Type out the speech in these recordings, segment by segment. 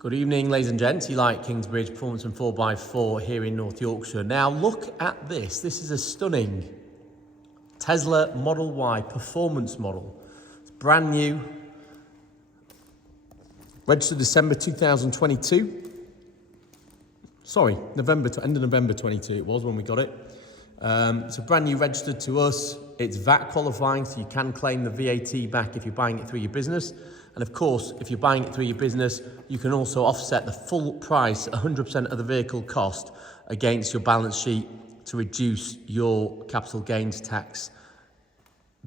Good evening, ladies and gents. You like Kingsbridge Performance and 4x4 here in North Yorkshire. Now look at this. This is a stunning Tesla Model Y performance model. It's brand new. Registered December 2022. Sorry, end of November 22 it was when we got it. It's a brand new registered to us. It's VAT qualifying, so you can claim the VAT back if you're buying it through your business. And of course, if you're buying it through your business, you can also offset the full price, 100% of the vehicle cost, against your balance sheet to reduce your capital gains tax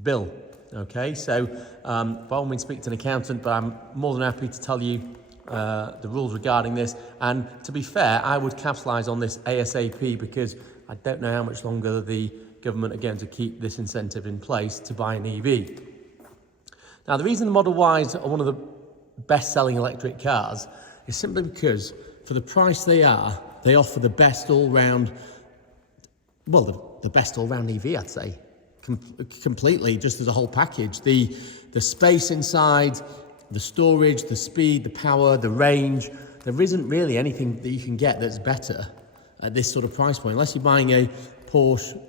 bill. Okay, so by all means speak to an accountant, but I'm more than happy to tell you the rules regarding this. And to be fair, I would capitalise on this ASAP because I don't know how much longer the government are going to keep this incentive in place to buy an EV. Now, the reason the Model Ys are one of the best-selling electric cars is simply because, for the price they are, they offer the best all-round, well, the best all-round EV, I'd say, completely, just as a whole package. The space inside, the storage, the speed, the power, the range, there isn't really anything that you can get that's better at this sort of price point, unless you're buying a Porsche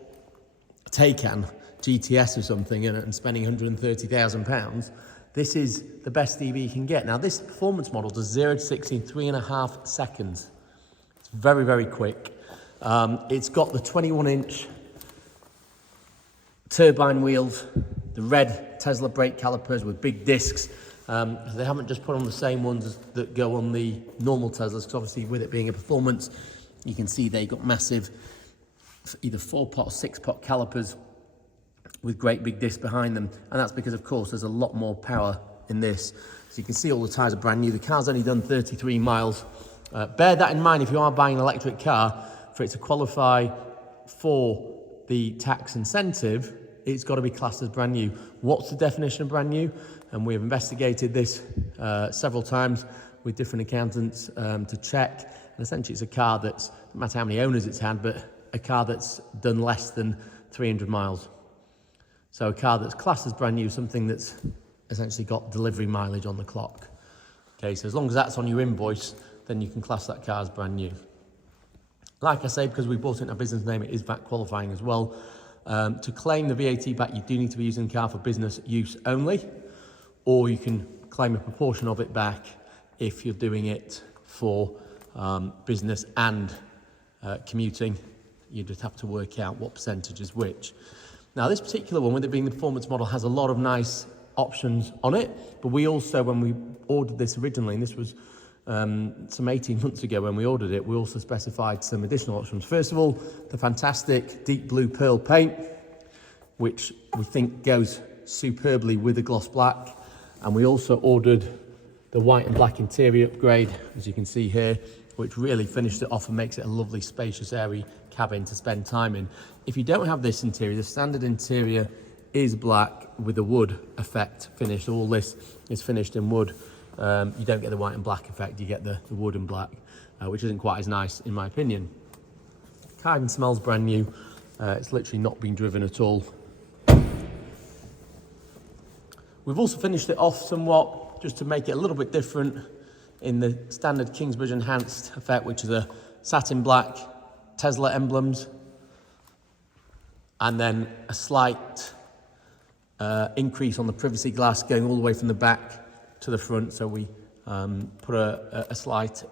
Taycan GTS or something and spending £130,000. This is the best EV you can get. Now, this performance model does 0 to 60 in 3.5 seconds. It's very, very quick. It's got the 21-inch turbine wheels, the red Tesla brake calipers with big discs. They haven't just put on the same ones that go on the normal Teslas, because obviously with it being a performance, you can see they've got massive either 4-pot or 6-pot calipers with great big discs behind them. And that's because, of course, there's a lot more power in this. So you can see all the tyres are brand new. The car's only done 33 miles. Bear that in mind if you are buying an electric car. For it to qualify for the tax incentive, it's got to be classed as brand new. What's the definition of brand new? And we've investigated this several times with different accountants to check. And essentially, it's a car that's, no matter how many owners it's had, but a car that's done less than 300 miles. So a car that's classed as brand new, something that's essentially got delivery mileage on the clock. Okay, so as long as that's on your invoice, then you can class that car as brand new. Like I say, because we bought it in our business name, it is VAT qualifying as well. To claim the VAT back, you do need to be using the car for business use only, or you can claim a proportion of it back if you're doing it for business and commuting. You just have to work out what percentage is which. Now, this particular one, with it being the performance model, has a lot of nice options on it. But we also, when we ordered this originally, and this was some 18 months ago when we ordered it, we also specified some additional options. First of all, the fantastic deep blue pearl paint, which we think goes superbly with the gloss black. And we also ordered the white and black interior upgrade, as you can see here, which really finished it off and makes it a lovely, spacious, airy cabin to spend time in. If you don't have this interior, the standard interior is black with a wood effect finish. All this is finished in wood. You don't get the white and black effect, you get the wood and black, which isn't quite as nice in my opinion. Car even smells brand new. It's literally not been driven at all. We've also finished it off somewhat just to make it a little bit different in the standard Kingsbridge enhanced effect, which is a satin black Tesla emblems, and then a slight increase on the privacy glass going all the way from the back to the front. So we put a slight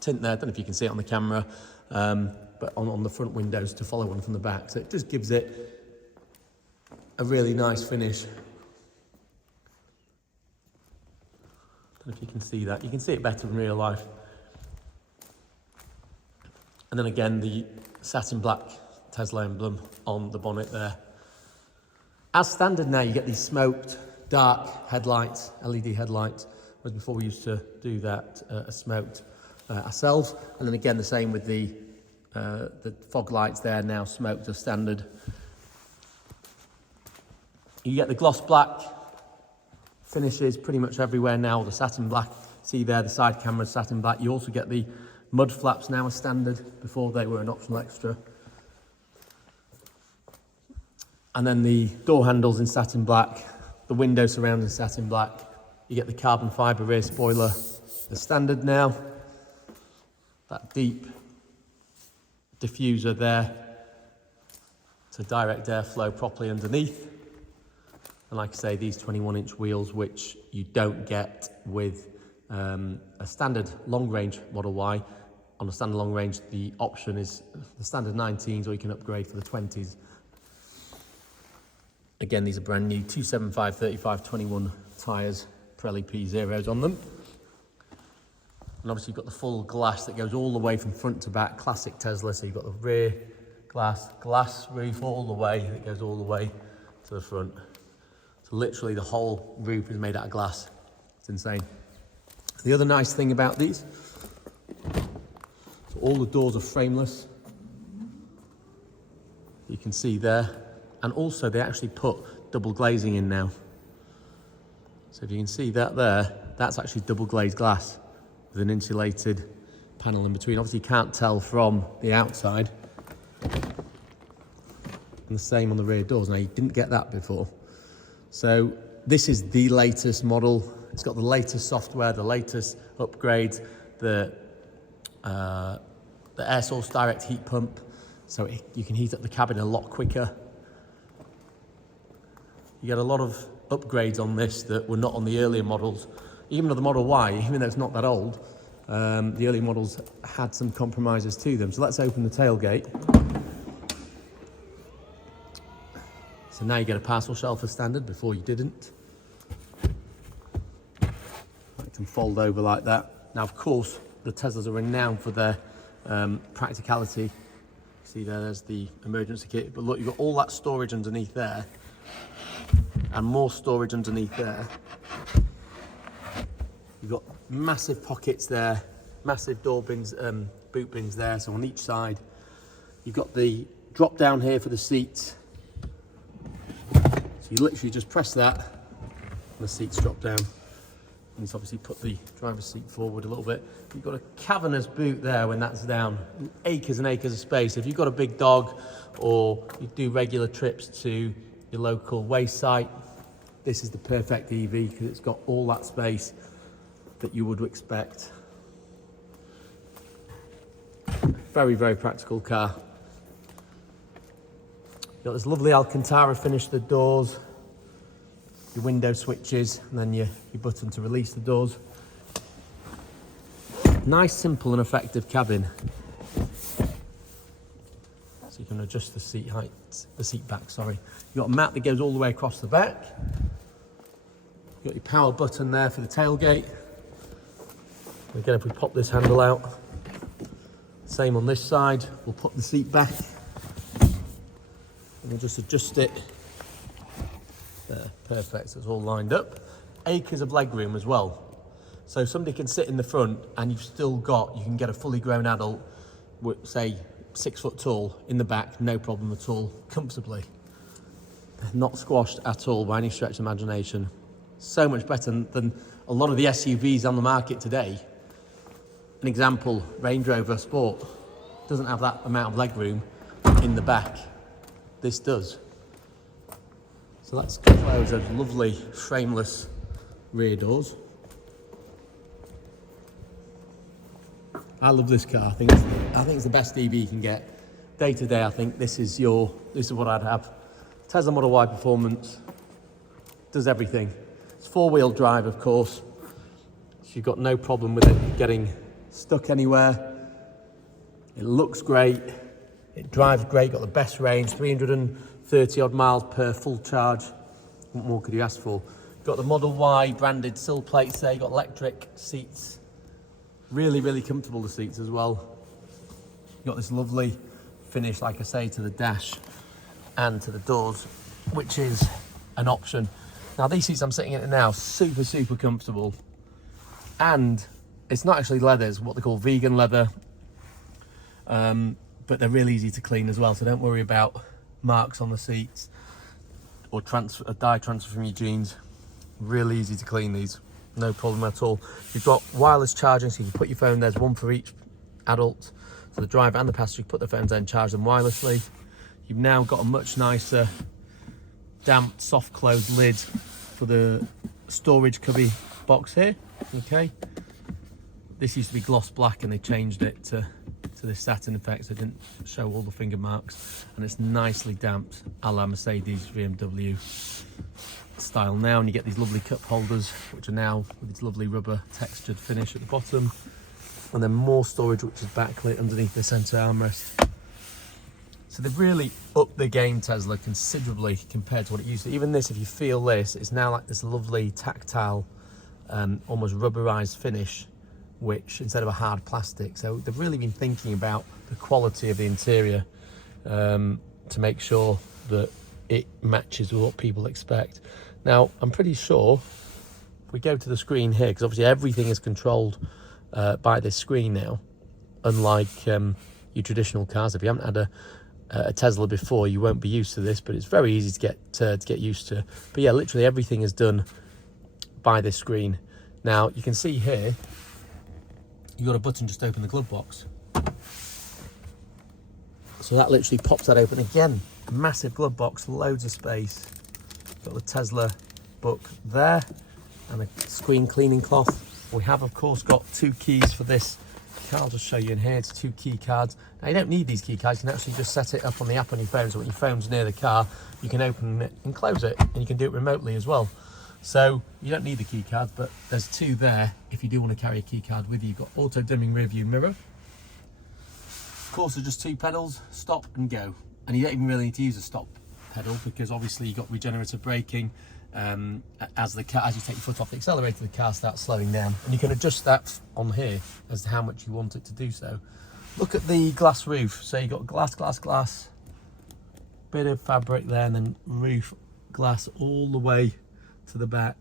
tint there. I don't know if you can see it on the camera, but on the front windows to follow on from the back. So it just gives it a really nice finish. I don't know if you can see that. You can see it better in real life. And then again, the satin black Tesla emblem on the bonnet there. As standard now, you get these smoked dark headlights, LED headlights, whereas before we used to do that smoked ourselves. And then again, the same with the fog lights there, now smoked as standard. You get the gloss black finishes pretty much everywhere now, the satin black. See there, the side camera satin black. You also get the mud flaps now as standard. Before they were an optional extra. And then the door handles in satin black, the window surrounding satin black. You get the carbon fibre rear spoiler the standard now. That deep diffuser there to direct airflow properly underneath. And like I say, these 21-inch wheels, which you don't get with a standard long-range Model Y. On a standard long-range, the option is the standard 19s, or you can upgrade for the 20s. Again, these are brand new 275 35 21 tyres, Pirelli P0s on them. And obviously you've got the full glass that goes all the way from front to back, classic Tesla. So you've got the rear glass roof all the way, that goes all the way to the front. So literally the whole roof is made out of glass. It's insane. The other nice thing about these, so all the doors are frameless. You can see there. And also they actually put double glazing in now. So if you can see that there, that's actually double glazed glass with an insulated panel in between. Obviously you can't tell from the outside. And the same on the rear doors. Now you didn't get that before. So this is the latest model. It's got the latest software, the latest upgrades, the air source direct heat pump. So you can heat up the cabin a lot quicker. You get a lot of upgrades on this that were not on the earlier models. Even on the Model Y, even though it's not that old, the earlier models had some compromises to them. So let's open the tailgate. So now you get a parcel shelf as standard, before you didn't. It can fold over like that. Now, of course, the Teslas are renowned for their practicality. See there's the emergency kit, but look, you've got all that storage underneath there, and more storage underneath there. You've got massive pockets there, massive door bins, boot bins there, so on each side. You've got the drop down here for the seats. So you literally just press that, and the seats drop down. And it's obviously put the driver's seat forward a little bit. You've got a cavernous boot there when that's down. Acres and acres of space. If you've got a big dog, or you do regular trips to your local waste site, this is the perfect EV, because it's got all that space that you would expect. Very, very practical car. You've got this lovely Alcantara finish to the doors, your window switches, and then your button to release the doors. Nice, simple and effective cabin. So you can adjust the seat height, the seat back, sorry. You've got a mat that goes all the way across the back. You've got your power button there for the tailgate. Again, if we pop this handle out, same on this side, we'll put the seat back and we'll just adjust it. There, perfect, so it's all lined up. Acres of legroom as well. So somebody can sit in the front and you can get a fully grown adult, say 6 foot tall, in the back, no problem at all, comfortably. Not squashed at all by any stretch of imagination. So much better than a lot of the SUVs on the market today. An example, Range Rover Sport doesn't have that amount of legroom in the back. This does. So let's close those lovely frameless rear doors. I love this car. I think it's the best EV you can get. Day to day, I think this is what I'd have. Tesla Model Y performance, does everything. It's 4-wheel drive, of course, so you've got no problem with it getting stuck anywhere. It looks great, it drives great, got the best range, 330 odd miles per full charge. What more could you ask for? Got the Model Y branded sill plates there, you've got electric seats. Really, really comfortable, the seats as well. You've got this lovely finish, like I say, to the dash and to the doors, which is an option. Now these seats I'm sitting in now, super, super comfortable. And it's not actually leather, it's what they call vegan leather. But they're really easy to clean as well, so don't worry about marks on the seats or a dye transfer from your jeans. Really easy to clean these, no problem at all. You've got wireless charging, so you can put your phone, there's one for each adult. So the driver and the passenger, you put their phones there and charge them wirelessly. You've now got a much nicer damp, soft closed lid for the storage cubby box here, okay? This used to be gloss black and they changed it to this satin effect, so it didn't show all the finger marks, and it's nicely damped a la Mercedes BMW style now. And you get these lovely cup holders, which are now with this lovely rubber textured finish at the bottom, and then more storage, which is backlit underneath the center armrest. So they've really upped the game, Tesla, considerably compared to what it used to. Even this, if you feel this, it's now like this lovely tactile, almost rubberized finish, which instead of a hard plastic. So they've really been thinking about the quality of the interior to make sure that it matches with what people expect. Now, I'm pretty sure if we go to the screen here, because obviously everything is controlled by this screen now, unlike your traditional cars. If you haven't had a Tesla before, you won't be used to this, but it's very easy to get used to. But yeah, literally everything is done by this screen. Now, you can see here, you've got a button just to open the glove box. So that literally pops that open. Again, a massive glove box, loads of space. Got the Tesla book there and a screen cleaning cloth. We have, of course, got 2 keys for this car. I'll just show you in here. It's 2 key cards. Now, you don't need these key cards. You can actually just set it up on the app on your phone. So when your phone's near the car, you can open it and close it, and you can do it remotely as well. So you don't need the key cards, but there's 2 there if you do want to carry a key card with you. You've got auto dimming rear view mirror. Of course, there's just 2 pedals, stop and go. And you don't even really need to use a stop pedal, because obviously you've got regenerative braking. As you take your foot off the accelerator, the car starts slowing down, and you can adjust that on here as to how much you want it to do so. Look at the glass roof. So you've got glass, bit of fabric there, and then roof glass all the way to the back.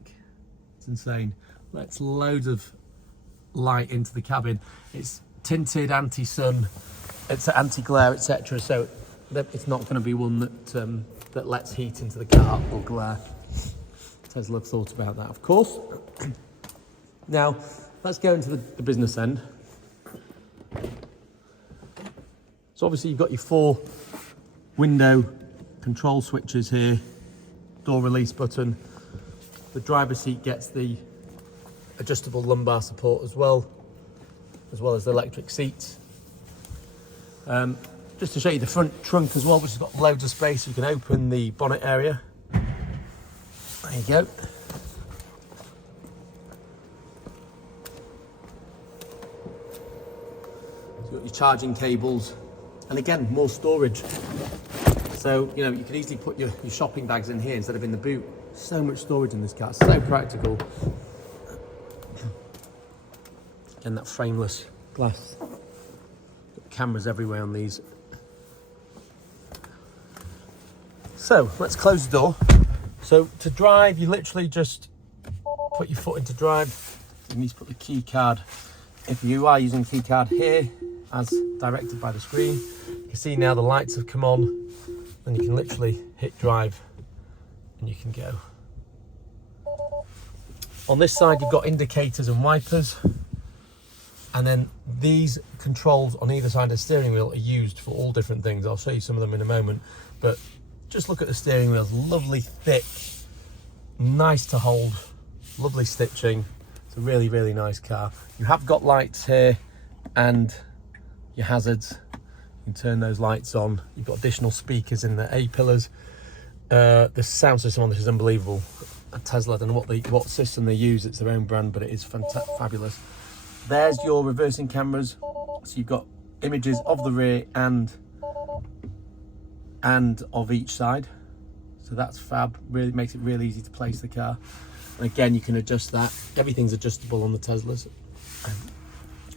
It's insane. Lets loads of light into the cabin. It's tinted, anti-sun, it's anti-glare, etc. So it's not going to be one that lets heat into the car or glare. Tesla have thought about that, of course. Now, let's go into the business end. So obviously you've got your 4 window control switches here, door release button. The driver's seat gets the adjustable lumbar support as well as the electric seats. Just to show you the front trunk as well, which has got loads of space. You can open the bonnet area. There you go. You've got your charging cables, and again, more storage. So, you know, you can easily put your shopping bags in here instead of in the boot. So much storage in this car, so practical. And that frameless glass. Got cameras everywhere on these. So let's close the door. So to drive, you literally just put your foot into drive. You need to put the key card, if you are using key card, here as directed by the screen. You can see now the lights have come on, and you can literally hit drive and you can go. On this side, you've got indicators and wipers, and then these controls on either side of the steering wheel are used for all different things. I'll show you some of them in a moment, but just look at the steering wheels. Lovely, thick, nice to hold, lovely stitching. It's a really, really nice car. You have got lights here and your hazards. You can turn those lights on. You've got additional speakers in the A-pillars. The sound system on this is unbelievable. At Tesla, I don't know what system they use. It's their own brand, but it is fabulous. There's your reversing cameras. So you've got images of the rear and of each side. So that's fab. Really makes it really easy to place the car. And again, you can adjust that. Everything's adjustable on the Teslas.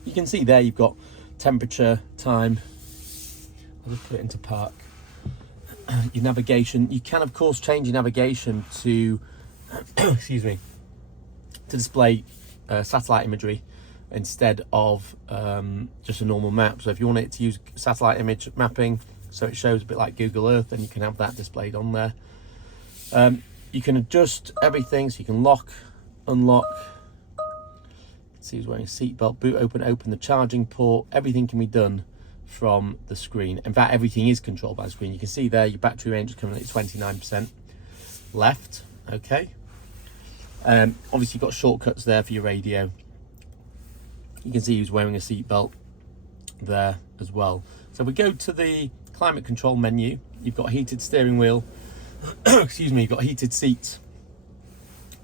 You can see there you've got temperature, time. I'll just put it into park. Your navigation. You can, of course, change your navigation to excuse me, to display satellite imagery instead of just a normal map. So if you want it to use satellite image mapping, so it shows a bit like Google Earth, then you can have that displayed on there. You can adjust everything, so you can lock, unlock. See who's wearing a seatbelt, boot open the charging port. Everything can be done from the screen. In fact, everything is controlled by the screen. You can see there your battery range is coming at 29% left. Okay. Obviously you've got shortcuts there for your radio. You can see he's wearing a seatbelt there as well. So we go to the climate control menu. You've got heated steering wheel. Excuse me, you've got heated seats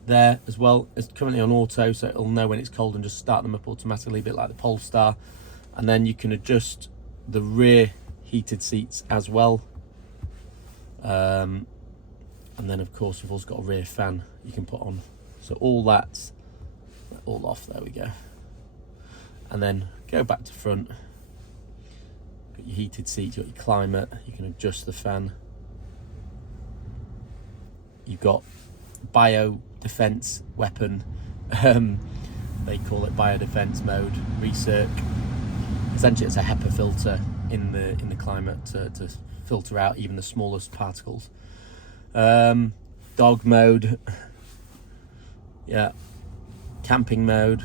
there as well. It's currently on auto, so it'll know when it's cold and just start them up automatically, a bit like the Polestar. And then you can adjust the rear heated seats as well. And then of course we've also got a rear fan you can put on. So all that's all off, there we go. And then go back to front. Got your heated seats, you've got your climate, you can adjust the fan. You've got bio defense weapon, they call it bio defense mode, recirc. Essentially it's a HEPA filter in the climate to filter out even the smallest particles. Dog mode, yeah, camping mode.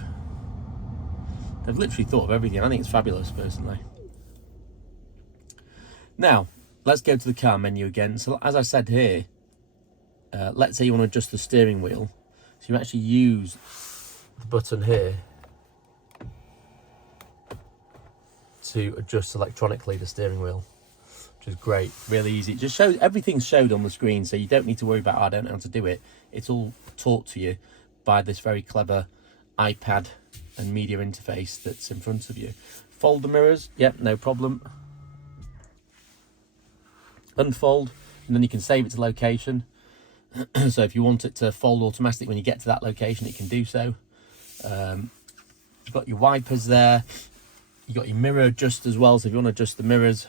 They've literally thought of everything. I think it's fabulous personally. Now let's go to the car menu again. So as I said here, let's say you want to adjust the steering wheel, so you actually use the button here to adjust electronically the steering wheel, which is great, really easy. It just shows, everything's showed on the screen, so you don't need to worry about, I don't know how to do it. It's all taught to you by this very clever iPad and media interface that's in front of you. Fold the mirrors, yep, no problem. Unfold, and then you can save it to location. So if you want it to fold automatically when you get to that location, it can do so. You've got your wipers there. You've got your mirror adjust as well. So if you want to adjust the mirrors,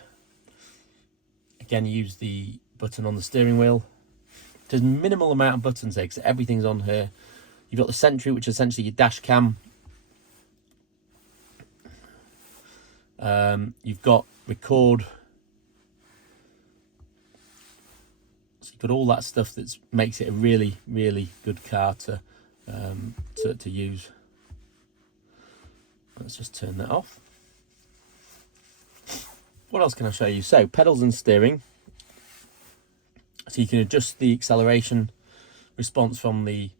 again, use the button on the steering wheel. There's minimal amount of buttons here because everything's on here. You've got the Sentry, which is essentially your dash cam. You've got record. You've got all that stuff that makes it a really, really good car to use. Let's just turn that off. What else can I show you? So pedals and steering. So you can adjust the acceleration response from the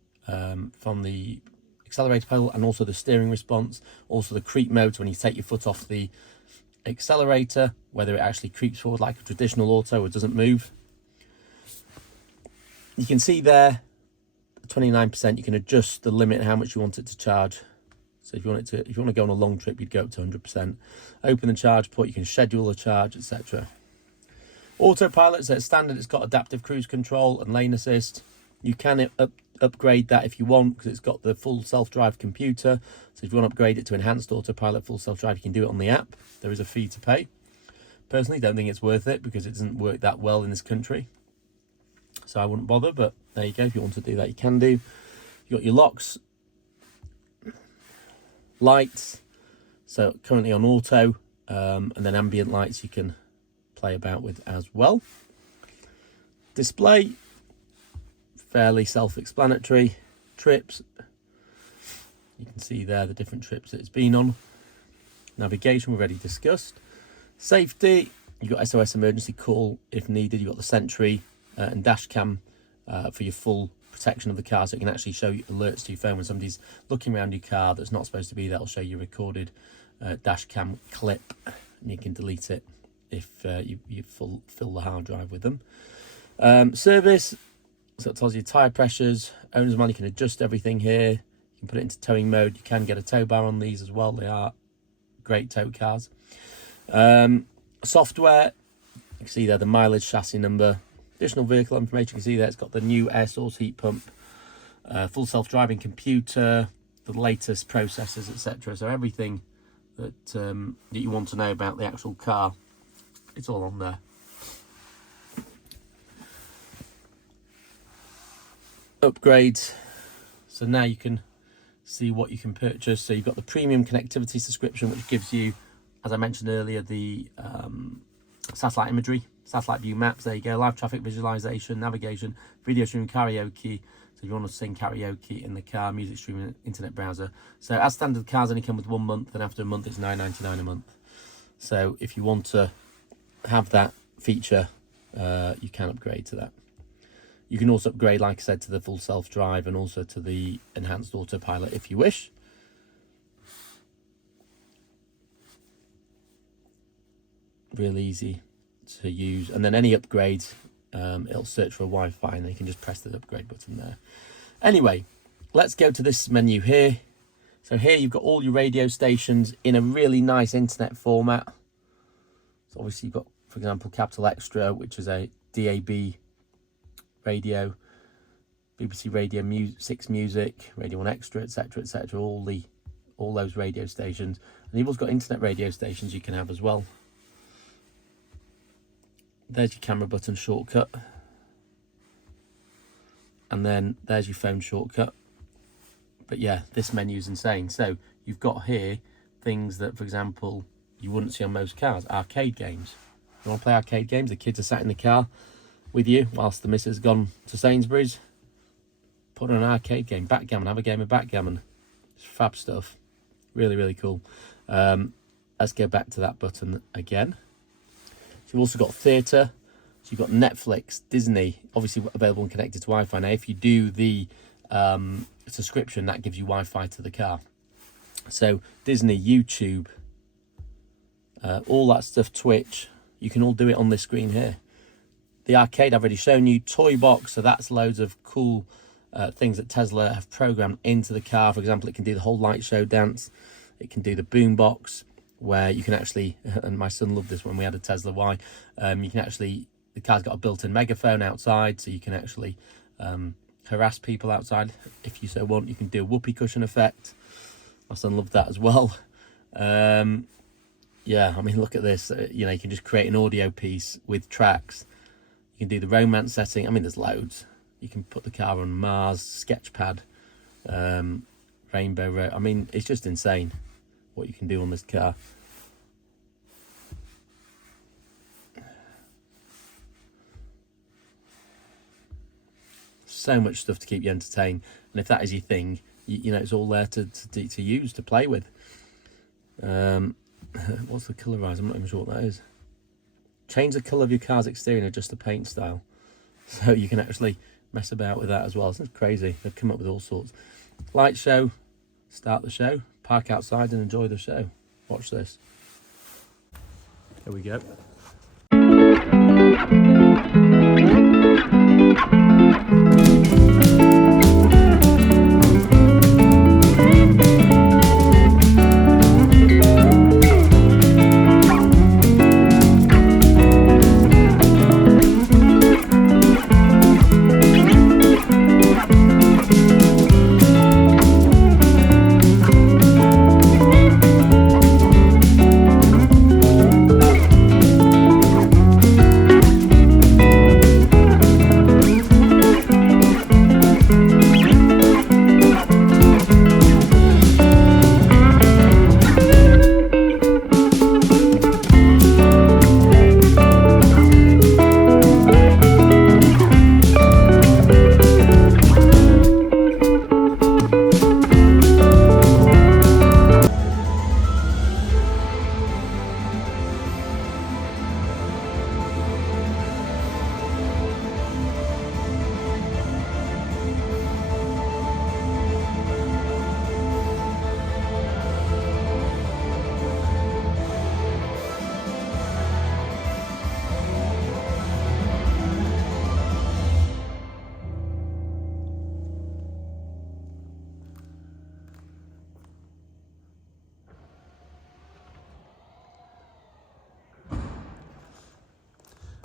accelerator pedal, and also the steering response. Also the creep mode, so when you take your foot off the accelerator, whether it actually creeps forward like a traditional auto or doesn't move. You can see there, 29%. You can adjust the limit how much you want it to charge. So if you want to go on a long trip, you'd go up to 100%. Open the charge port. You can schedule a charge, etc. Autopilot, so it's standard. It's got adaptive cruise control and lane assist. You can upgrade that if you want, because it's got the full self-drive computer. So if you want to upgrade it to enhanced autopilot, full self-drive, you can do it on the app. There is a fee to pay. Personally, don't think it's worth it because it doesn't work that well in this country. So I wouldn't bother, but there you go. If you want to do that, you can do. You've got your locks, lights, so currently on auto, and then ambient lights you can play about with as well. Display, fairly self-explanatory. Trips, you can see there the different trips that it's been on. Navigation, we've already discussed. Safety, you've got SOS emergency call if needed. You've got the Sentry and dash cam for your full protection of the car, so it can actually show you alerts to your phone when somebody's looking around your car that's not supposed to be there. It'll show you recorded dash cam clip, and you can delete it if you fill the hard drive with them. Service, so it tells you tire pressures, owner's manual. You can adjust everything here. You can put it into towing mode. You can get a tow bar on these as well. They are great tow cars. Software, you can see there the mileage, chassis number. Additional vehicle information, you can see there it's got the new air source heat pump, full self-driving computer, the latest processors, etc. So everything that you want to know about the actual car, it's all on there. Upgrades, so now you can see what you can purchase. So you've got the premium connectivity subscription, which gives you, as I mentioned earlier, the satellite imagery, satellite view maps. There you go. Live traffic visualization, navigation, video streaming, karaoke. So if you want to sing karaoke in the car, music streaming, internet browser. So as standard, cars only come with 1 month, and after a month it's $9.99 a month. So if you want to have that feature, you can upgrade to that. You can also upgrade, like I said, to the full self-drive and also to the enhanced autopilot if you wish. Real easy to use. And then any upgrades, it'll search for Wi-Fi and they can just press the upgrade button there. Anyway, let's go to this menu here. So here you've got all your radio stations in a really nice internet format. So obviously you've got, for example, Capital Extra, which is a DAB radio, BBC Radio 6 Music, Radio 1 Extra, etc., etc. All those radio stations. And you've also got internet radio stations you can have as well. There's your camera button shortcut. And then there's your phone shortcut. But yeah, this menu is insane. So you've got here things that, for example, you wouldn't see on most cars. Arcade games. You want to play arcade games? The kids are sat in the car with you whilst the missus has gone to Sainsbury's. Put on an arcade game, backgammon, have a game of backgammon. It's fab stuff. Really, really cool. Let's go back to that button again. So you've also got theatre. So you've got Netflix, Disney, obviously available and connected to Wi-Fi. Now, if you do the subscription, that gives you Wi-Fi to the car. So Disney, YouTube, all that stuff, Twitch, you can all do it on this screen here. The arcade I've already shown you. Toy box, so that's loads of cool things that Tesla have programmed into the car. For example, it can do the whole light show dance. It can do the boom box, where you can actually, and my son loved this when we had a Tesla Y, you can actually, the car's got a built-in megaphone outside, so you can actually harass people outside if you so want. You can do a whoopee cushion effect. My son loved that as well. Yeah, I mean, look at this. You know, you can just create an audio piece with tracks. You can do the romance setting. I mean, there's loads. You can put the car on Mars, Sketchpad, Rainbow Road. I mean, it's just insane what you can do on this car. So much stuff to keep you entertained, and if that is your thing, you know, it's all there to use, to play with. What's the colorize? I'm not even sure what that is. Change the color of your car's exterior and adjust the paint style, so you can actually mess about with that as well. It's crazy. They've come up with all sorts. Light show, start the show, park outside and enjoy the show. Watch this. Here we go.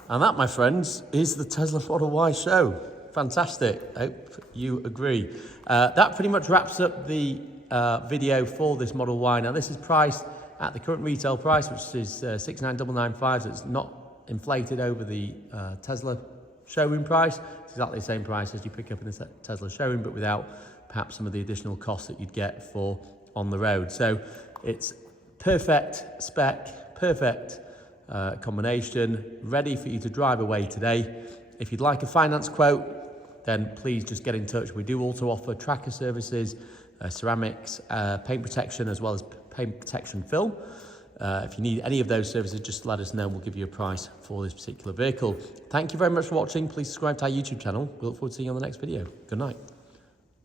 And that, my friends, is the Tesla Model Y show. Fantastic. I hope you agree. That pretty much wraps up the video for this Model Y. Now, this is priced at the current retail price, which is 69,995. So it's not inflated over the Tesla showroom price. It's exactly the same price as you pick up in a Tesla showroom, but without perhaps some of the additional costs that you'd get for on the road. So it's perfect spec, perfect combination, ready for you to drive away today. If you'd like a finance quote, then please just get in touch. We do also offer tracker services, ceramics, paint protection, as well as paint protection film. If you need any of those services, just let us know and we'll give you a price for this particular vehicle. Thank you very much for watching. Please subscribe to our YouTube channel. We look forward to seeing you on the next video. Good night.